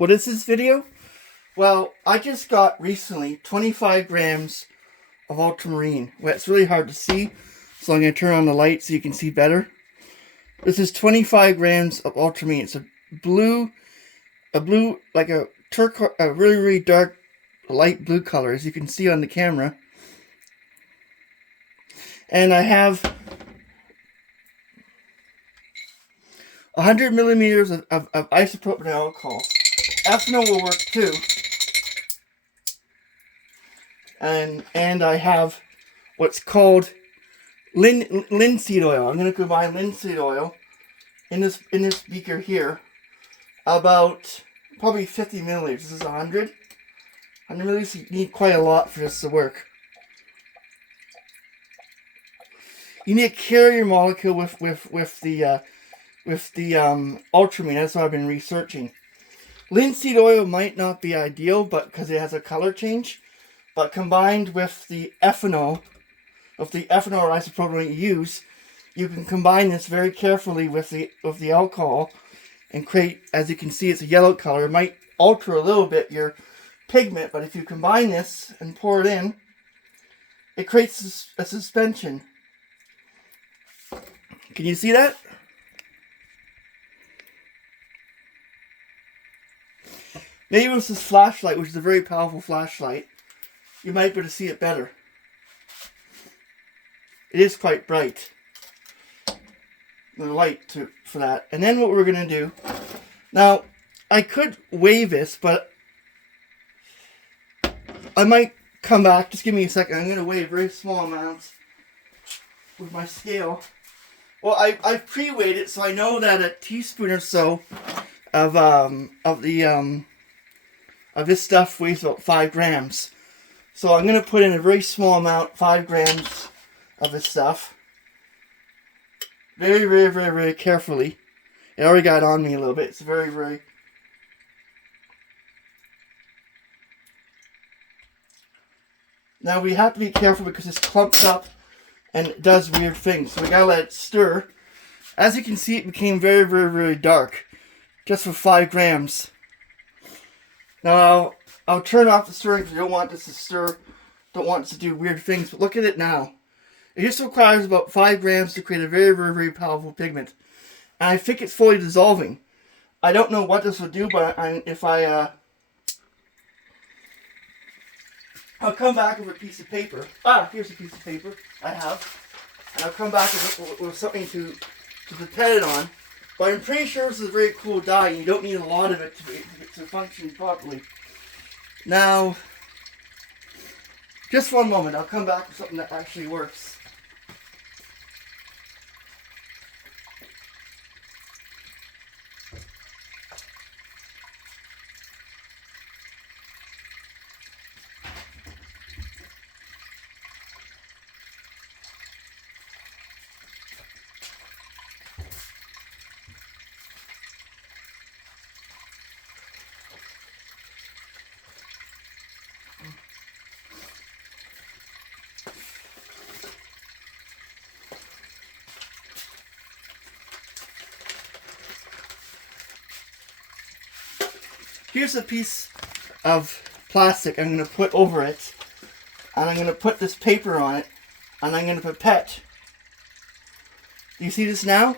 What is this video? Well, I just got recently 25 grams of ultramarine. Well, it's really hard to see, so I'm going to turn on the light so you can see better. This is 25 grams of ultramarine. It's a blue, like a turquoise, a really, really dark light blue color, as you can see on the camera. And I have 100 millimeters of isopropanal alcohol. Ethanol will work too. And I have what's called linseed oil. I'm going to combine linseed oil in this beaker here. About probably 50 milliliters. This is 100. 100 milliliters. You need quite a lot for this to work. You need a carrier molecule with the ultramarine. That's what I've been researching. Linseed oil might not be ideal, but because it has a color change, but combined with the ethanol, or isopropanol you use, you can combine this very carefully with the alcohol and create, as you can see, it's a yellow color. It might alter a little bit your pigment, but if you combine this and pour it in, it creates a suspension. Can you see that? Maybe with this flashlight, which is a very powerful flashlight, you might be able to see it better. It is quite bright. The light for that. And then what we're going to do, now I could weigh this, but I might come back. Just give me a second. I'm going to weigh very small amounts with my scale. Well, I've pre-weighed it, so I know that a teaspoon or so of this stuff weighs about 5 grams. So I'm going to put in a very small amount, 5 grams of this stuff. Very, very, very, very carefully. It already got on me a little bit. It's very, very... Now we have to be careful because this clumps up and it does weird things. So we gotta let it stir. As you can see, it became very, very, very dark. Just for 5 grams. Now, I'll turn off the stirring because I don't want this to stir. Don't want this to do weird things. But look at it now. It just requires about 5 grams to create a very, very, very powerful pigment. And I think it's fully dissolving. I don't know what this will do, but I'll come back with a piece of paper. Here's a piece of paper I have. And I'll come back with something to pipette it on. But I'm pretty sure this is a very cool dye, and you don't need a lot of it to function properly. Now, just one moment, I'll come back with something that actually works. Here's a piece of plastic I'm going to put over it, and I'm going to put this paper on it, and I'm going to pipette. Do you see this now?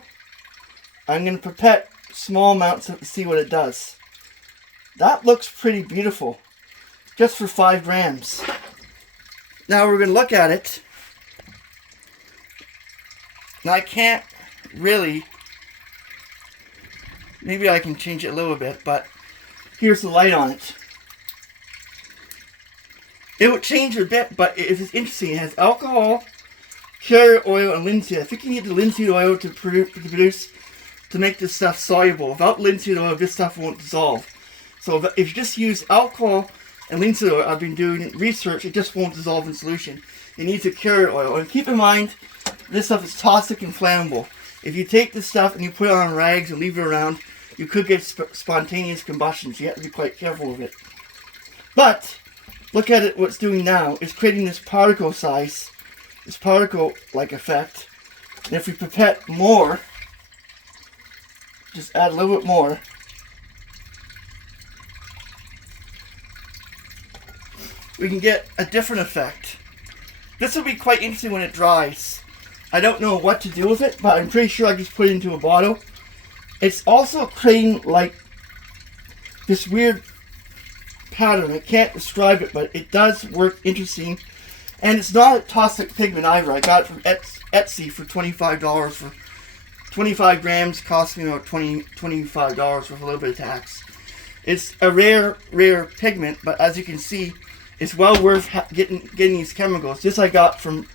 I'm going to pipette small amounts to see what it does. That looks pretty beautiful, just for 5 grams. Now we're going to look at it. Now I can't really, maybe I can change it a little bit, but here's the light on it. It would change a bit, but if it's interesting, it has alcohol, carrier oil, and linseed. I think you need the linseed oil to make this stuff soluble. Without linseed oil, this stuff won't dissolve. So if you just use alcohol and linseed oil, I've been doing research, it just won't dissolve in solution. It needs a carrier oil. And keep in mind, this stuff is toxic and flammable. If you take this stuff and you put it on rags and leave it around, you could get spontaneous combustion, so you have to be quite careful with it. But, look at it, what it's doing now. It's creating this particle size, this particle-like effect. And if we pipette more, just add a little bit more, we can get a different effect. This will be quite interesting when it dries. I don't know what to do with it, but I'm pretty sure I just put it into a bottle. It's also creating like this weird pattern. I can't describe it, but it does work interesting. And it's not a toxic pigment either. I got it from Etsy for $25 for 25 grams. Cost me about $25 with a little bit of tax. It's a rare pigment, but as you can see, it's well worth getting these chemicals. This I got from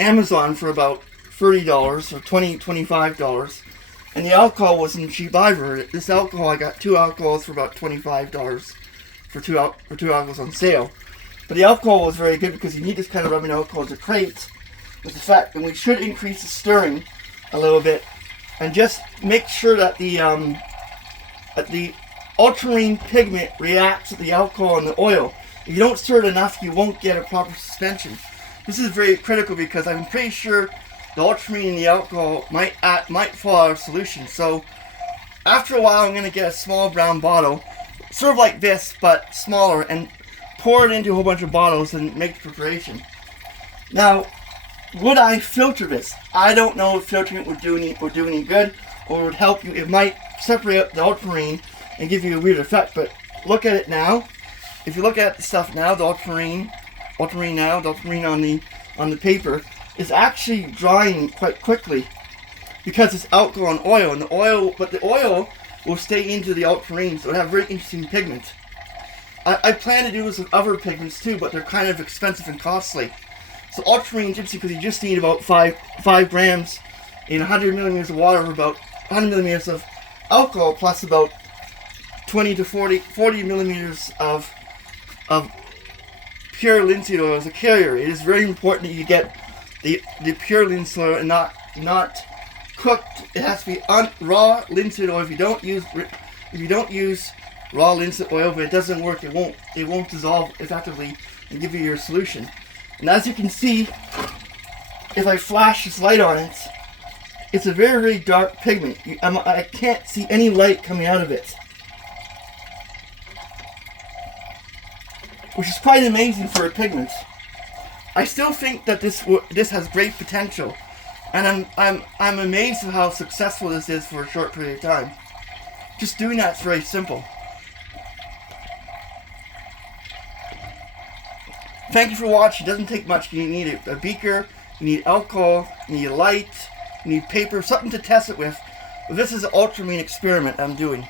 Amazon for about $30 or $25, and the alcohol wasn't cheap either. This alcohol, I got 2 alcohols for about $25 for two alcohols on sale. But the alcohol was very good because you need this kind of rubbing alcohol to create with the fact, and we should increase the stirring a little bit, and just make sure that the ultramarine pigment reacts with the alcohol and the oil. If you don't stir it enough, you won't get a proper suspension. This is very critical because I'm pretty sure the ultramarine and the alcohol might fall out of solution. So after a while, I'm going to get a small brown bottle, sort of like this, but smaller, and pour it into a whole bunch of bottles and make the preparation. Now, would I filter this? I don't know if filtering it would do any good or would help you. It might separate the ultramarine and give you a weird effect, but look at it now. If you look at the stuff now, the ultramarine on the paper is actually drying quite quickly because it's alcohol and oil, and the oil will stay into the ultramarine, so it have very interesting pigment. I plan to do this with other pigments too, but they're kind of expensive and costly. So ultramarine is interesting because you just need about 5 grams in 100 milliliters of water, or about 100 milliliters of alcohol, plus about 20 to 40 milliliters of pure linseed oil as a carrier. It is very important that you get the pure linseed oil and not cooked. It has to be raw linseed oil. If you don't use raw linseed oil, but it doesn't work, it won't dissolve effectively and give you your solution. And as you can see, if I flash this light on it, it's a very, very dark pigment. I can't see any light coming out of it, which is quite amazing for a pigment. I still think that this has great potential, and I'm amazed at how successful this is for a short period of time. Just doing that is very simple. Thank you for watching. It doesn't take much. You need a beaker, you need alcohol, you need a light, you need paper, something to test it with. But this is an ultramarine experiment I'm doing.